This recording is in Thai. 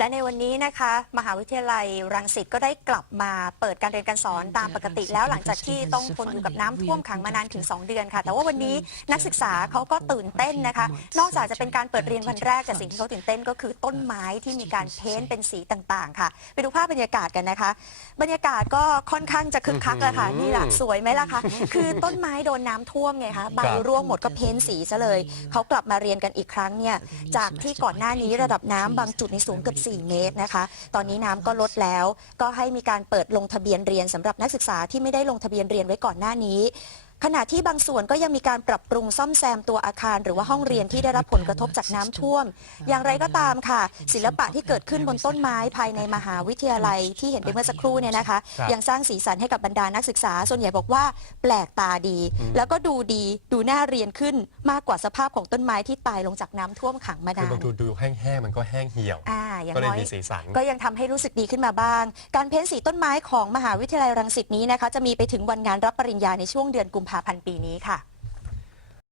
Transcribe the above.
และในวันนี้นะคะ มหาวิทยาลัยรังสิตก็ได้กลับมาเปิดการเรียนการสอนตามปกติแล้วหลังจากที่ต้องทนอยู่กับน้ำท่วมขังมานานถึง 2 เดือนค่ะ แต่ว่าวันนี้นักศึกษาเขาก็ตื่นเต้นนะคะ นอกจากจะเป็นการเปิดเรียนวันแรกแต่สิ่งที่เขาตื่นเต้นก็คือต้นไม้ที่มีการเพ้นท์เป็นสีต่างๆ ค่ะ ไปดูภาพบรรยากาศกันนะคะ บรรยากาศก็ค่อนข้างจะคึกคักเลยค่ะนี่แหละสวยไหมล่ะคะคือต้นไม้โดนน้ำท่วมไงคะใบครับร่วงหมดก็เพ้นท์สีซะเลยเขากลับมาเรียนกันอีกครั้งเนี่ยจากที่ก่อนหน้านี้ระดับน้ำบางจุดในสูงเกือบ4 เมตรนะคะ ตอนนี้น้ำก็ลดแล้ว ก็ให้มีการเปิดลงทะเบียนเรียนสำหรับนักศึกษาที่ไม่ได้ลงทะเบียนเรียนไว้ก่อนหน้านี้ ขณะที่บางส่วนก็ยังมีการปรับปรุงซ่อมแซมตัวอาคาร หรือว่าห้องเรียนที่ได้รับผลกระทบจากน้ำท่วม อย่างไรก็ตามค่ะ ศิลปะที่เกิดขึ้นบนต้นไม้ภายในมหาวิทยาลัยที่เห็นไปเมื่อสักครู่เนี่ยนะคะ ครับ ยังสร้างสีสันให้กับบรรดานักศึกษา ส่วนใหญ่บอกว่าแปลกตาดี แล้วก็ดูดีดูน่าเรียนขึ้นมากกว่าสภาพของต้นไม้ที่ตายลงจากน้ำท่วมขังมาคือนานบางทีดูแห้งๆมันก็แห้งเหี่ยว อ่า อย่างก็เลยน้อยมีสีสัน ก็ยังทำให้รู้สึกดีขึ้นมาบ้าง การเพ้นสีต้นไม้ของมหาวิทยาลัยรังสิตนี้นะคะ จะมีไปถึงวันงานรับปริญญาในช่วงเดือนกุมภาพันธ์ปีนี้ค่ะ